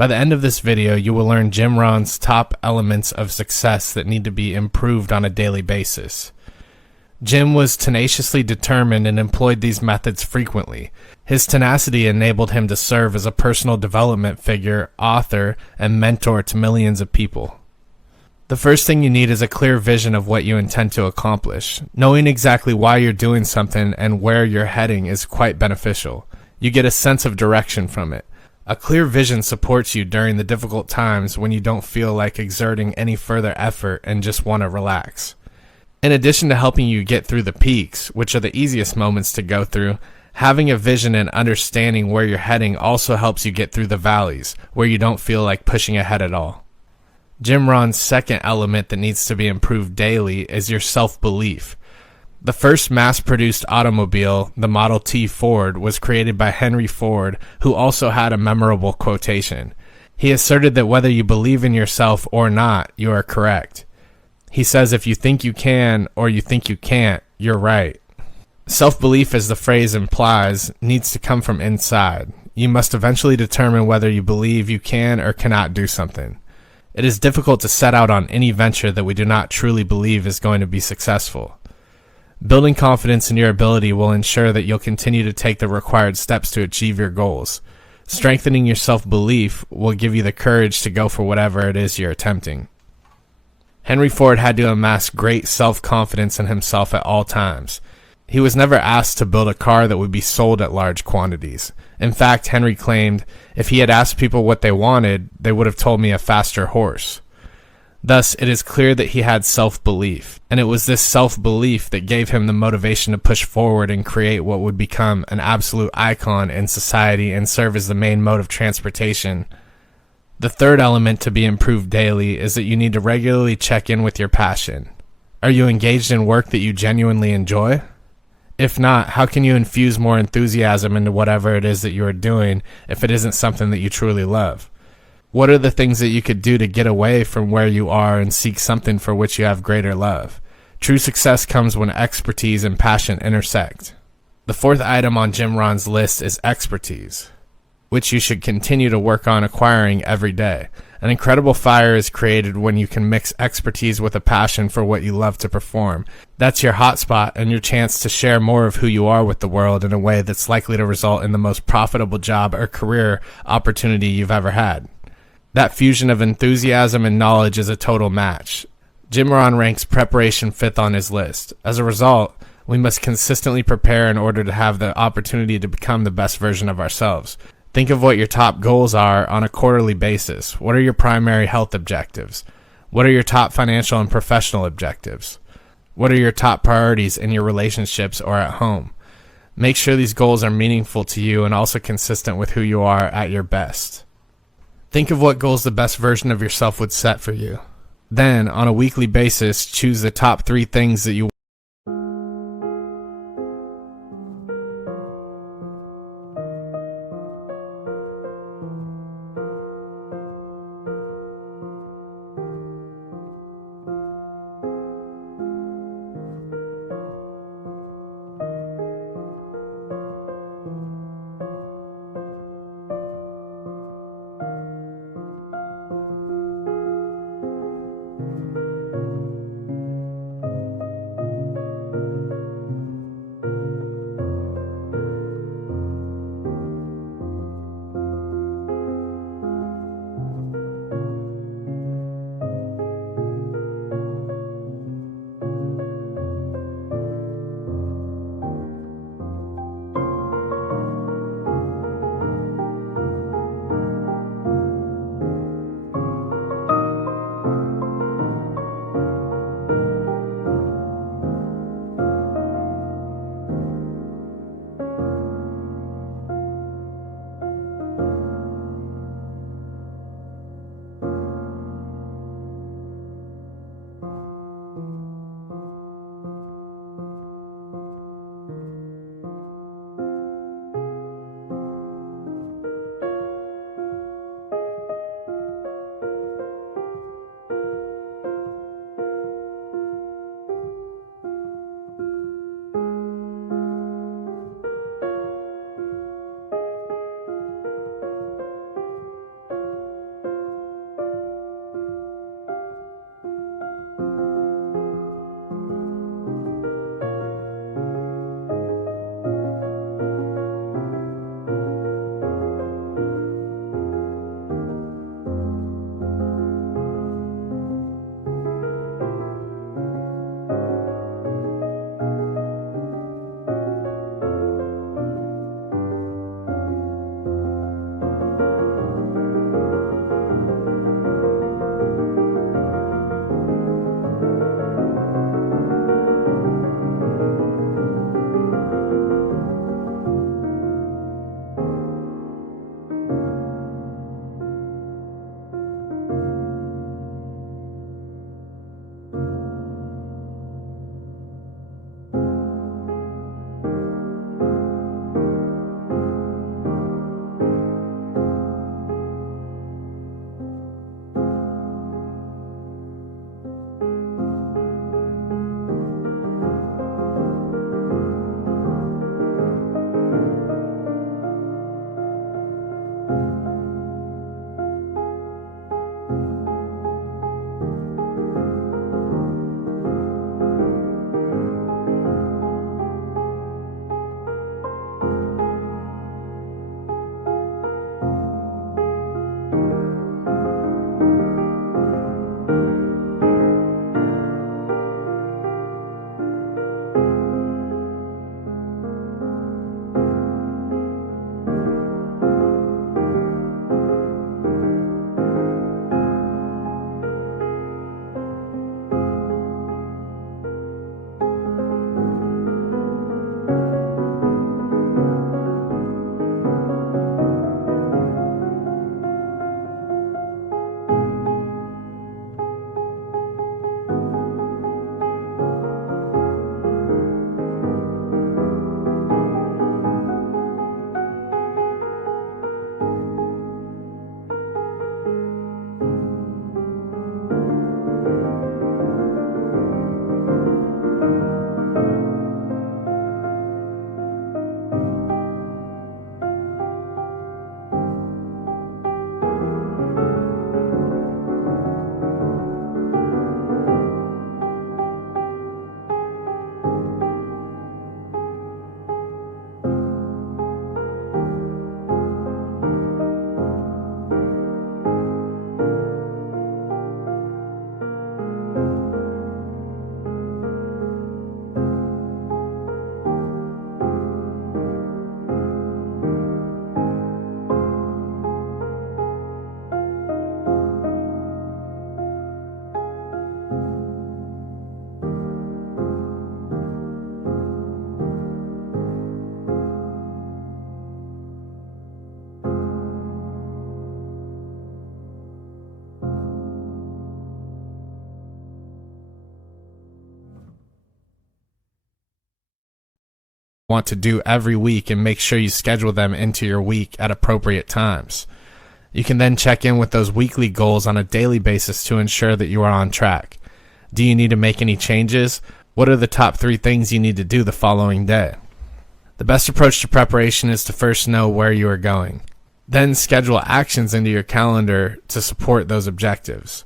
By the end of this video, you will learn Jim Rohn's top elements of success that need to be improved on a daily basis. Jim was tenaciously determined and employed these methods frequently. His tenacity enabled him to serve as a personal development figure, author, and mentor to millions of people. The first thing you need is a clear vision of what you intend to accomplish. Knowing exactly why you're doing something and where you're heading is quite beneficial. You get a sense of direction from it. A clear vision supports you during the difficult times when you don't feel like exerting any further effort and just want to relax. In addition to helping you get through the peaks, which are the easiest moments to go through, having a vision and understanding where you're heading also helps you get through the valleys, where you don't feel like pushing ahead at all. Jim Rohn's second element that needs to be improved daily is your self-belief. The first mass-produced automobile, the Model T Ford, was created by Henry Ford, who also had a memorable quotation. He asserted that whether you believe in yourself or not, you are correct. He says if you think you can or you think you can't, you're right. Self-belief, as the phrase implies, needs to come from inside. You must eventually determine whether you believe you can or cannot do something. It is difficult to set out on any venture that we do not truly believe is going to be successful. Building confidence in your ability will ensure that you'll continue to take the required steps to achieve your goals. Strengthening your self-belief will give you the courage to go for whatever it is you're attempting. Henry Ford had to amass great self-confidence in himself at all times. He was never asked to build a car that would be sold at large quantities. In fact, Henry claimed, if he had asked people what they wanted, they would have told me a faster horse. Thus, it is clear that he had self-belief, and it was this self-belief that gave him the motivation to push forward and create what would become an absolute icon in society and serve as the main mode of transportation. The third element to be improved daily is that you need to regularly check in with your passion. Are you engaged in work that you genuinely enjoy? If not, how can you infuse more enthusiasm into whatever it is that you are doing if it isn't something that you truly love? What are the things that you could do to get away from where you are and seek something for which you have greater love? True success comes when expertise and passion intersect. The fourth item on Jim Rohn's list is expertise, which you should continue to work on acquiring every day. An incredible fire is created when you can mix expertise with a passion for what you love to perform. That's your hotspot and your chance to share more of who you are with the world in a way that's likely to result in the most profitable job or career opportunity you've ever had. That fusion of enthusiasm and knowledge is a total match. Jim Rohn ranks preparation fifth on his list. As a result, we must consistently prepare in order to have the opportunity to become the best version of ourselves. Think of what your top goals are on a quarterly basis. What are your primary health objectives? What are your top financial and professional objectives? What are your top priorities in your relationships or at home? Make sure these goals are meaningful to you and also consistent with who you are at your best. Think of what goals the best version of yourself would set for you. Then, on a weekly basis, choose the top 3 things that you want to do every week and make sure you schedule them into your week at appropriate times. You can then check in with those weekly goals on a daily basis to ensure that you are on track. Do you need to make any changes? What are the top 3 things you need to do the following day? The best approach to preparation is to first know where you are going. Then schedule actions into your calendar to support those objectives.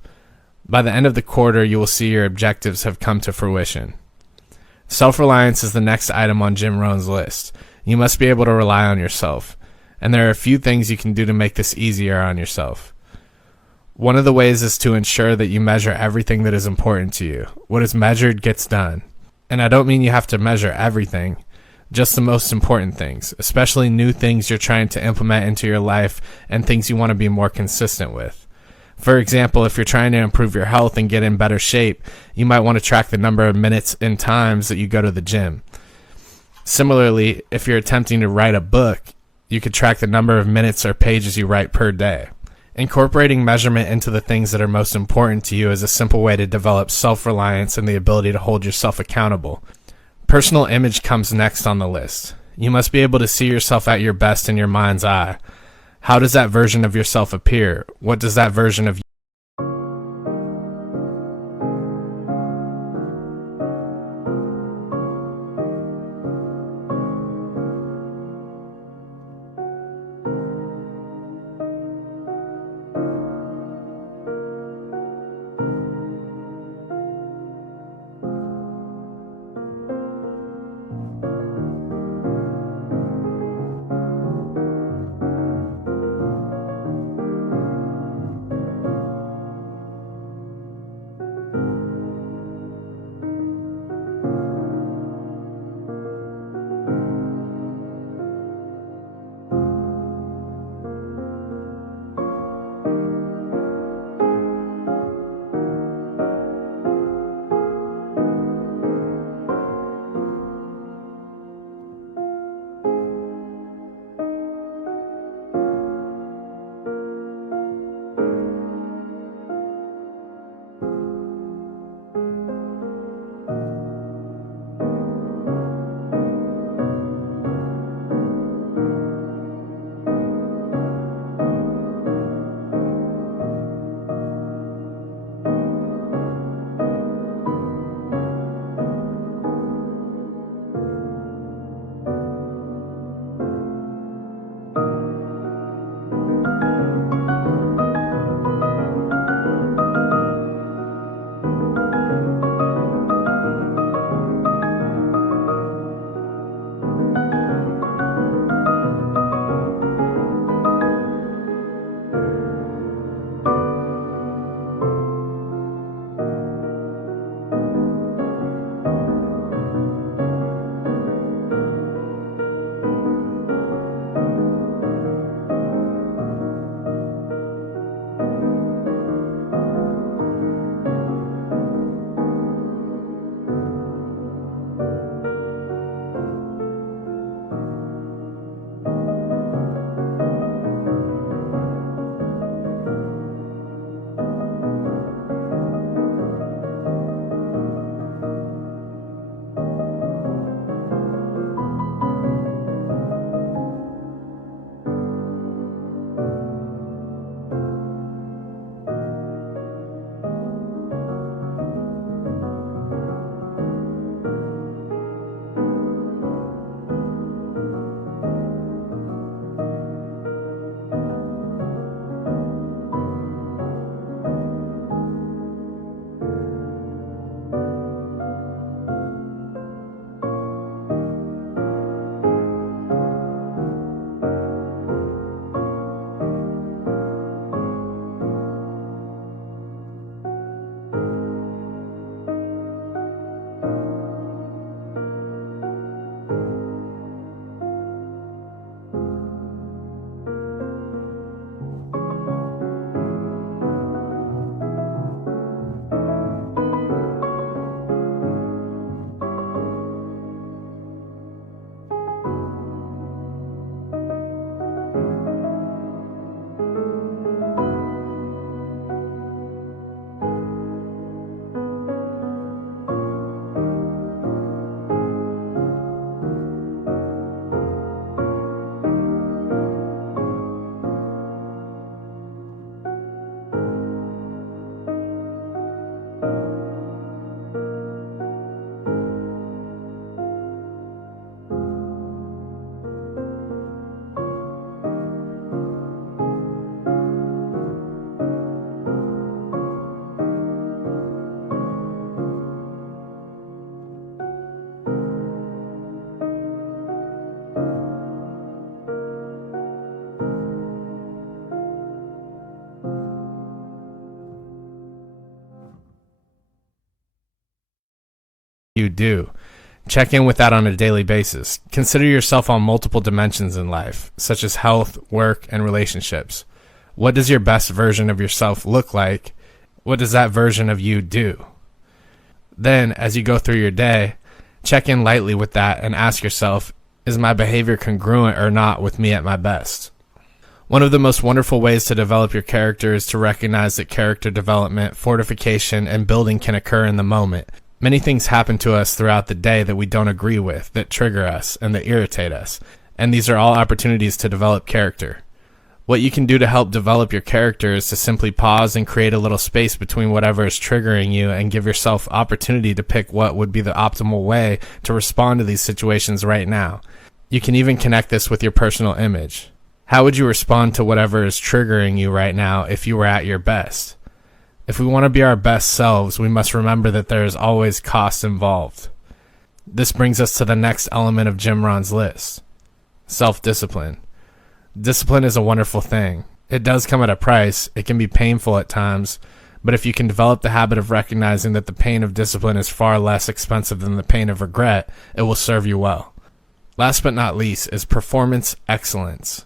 By the end of the quarter, you will see your objectives have come to fruition. Self-reliance is the next item on Jim Rohn's list. You must be able to rely on yourself. And there are a few things you can do to make this easier on yourself. One of the ways is to ensure that you measure everything that is important to you. What is measured gets done. And I don't mean you have to measure everything, just the most important things, especially new things you're trying to implement into your life and things you want to be more consistent with. For example, if you're trying to improve your health and get in better shape, you might want to track the number of minutes and times that you go to the gym. Similarly, if you're attempting to write a book, you could track the number of minutes or pages you write per day. Incorporating measurement into the things that are most important to you is a simple way to develop self-reliance and the ability to hold yourself accountable. Personal image comes next on the list. You must be able to see yourself at your best in your mind's eye. How does that version of yourself appear? What does that version of do. Check in with that on a daily basis. Consider yourself on multiple dimensions in life, such as health, work, and relationships. What does your best version of yourself look like? What does that version of you do? Then, as you go through your day, check in lightly with that and ask yourself, is my behavior congruent or not with me at my best? One of the most wonderful ways to develop your character is to recognize that character development, fortification, and building can occur in the moment. Many things happen to us throughout the day that we don't agree with, that trigger us, and that irritate us. And these are all opportunities to develop character. What you can do to help develop your character is to simply pause and create a little space between whatever is triggering you and give yourself opportunity to pick what would be the optimal way to respond to these situations right now. You can even connect this with your personal image. How would you respond to whatever is triggering you right now if you were at your best? If we want to be our best selves, we must remember that there is always cost involved. This brings us to the next element of Jim Rohn's list: self-discipline. Discipline is a wonderful thing. It does come at a price. It can be painful at times, but if you can develop the habit of recognizing that the pain of discipline is far less expensive than the pain of regret, it will serve you well. Last but not least is performance excellence.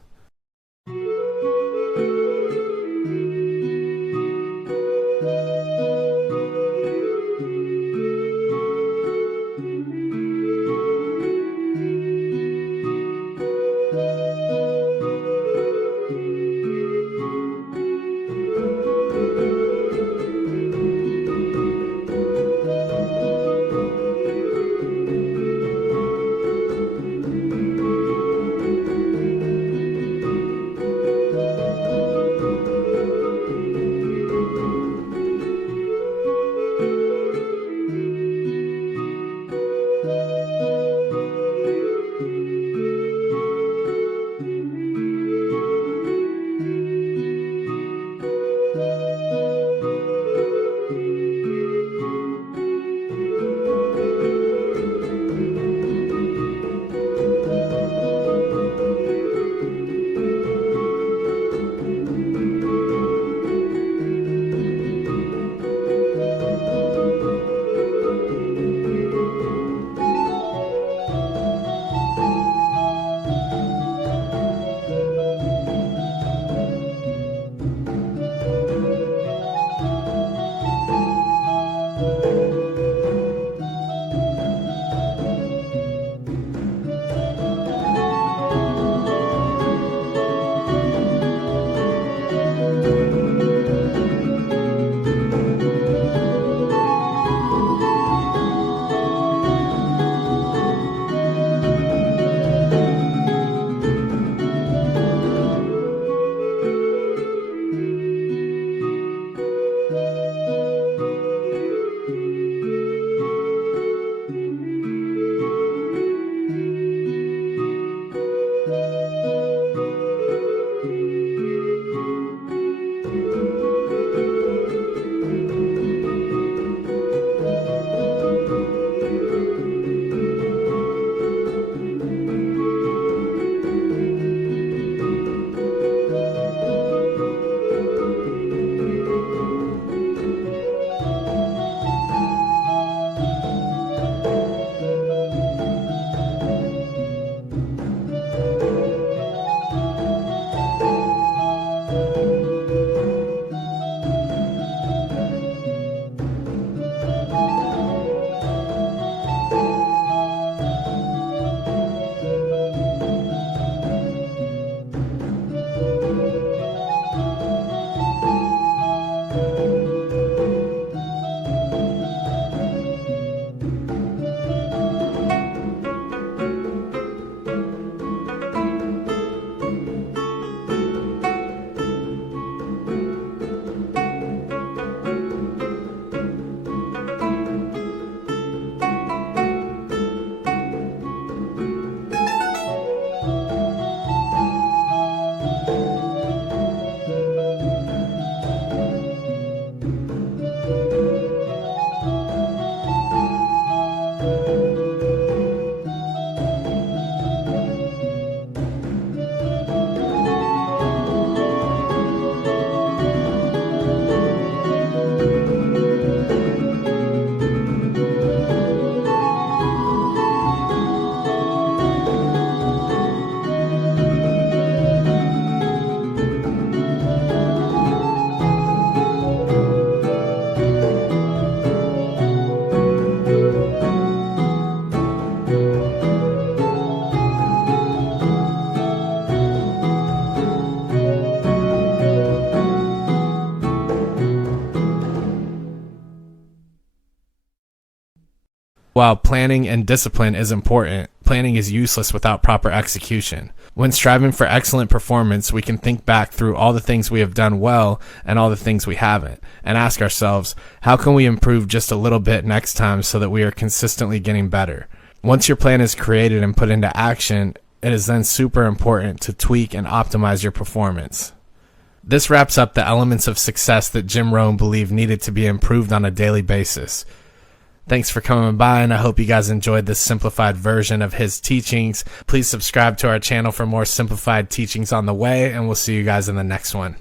While planning and discipline is important, planning is useless without proper execution. When striving for excellent performance, we can think back through all the things we have done well and all the things we haven't, and ask ourselves, how can we improve just a little bit next time so that we are consistently getting better? Once your plan is created and put into action, it is then super important to tweak and optimize your performance. This wraps up the elements of success that Jim Rohn believed needed to be improved on a daily basis. Thanks for coming by, and I hope you guys enjoyed this simplified version of his teachings. Please subscribe to our channel for more simplified teachings on the way, and we'll see you guys in the next one.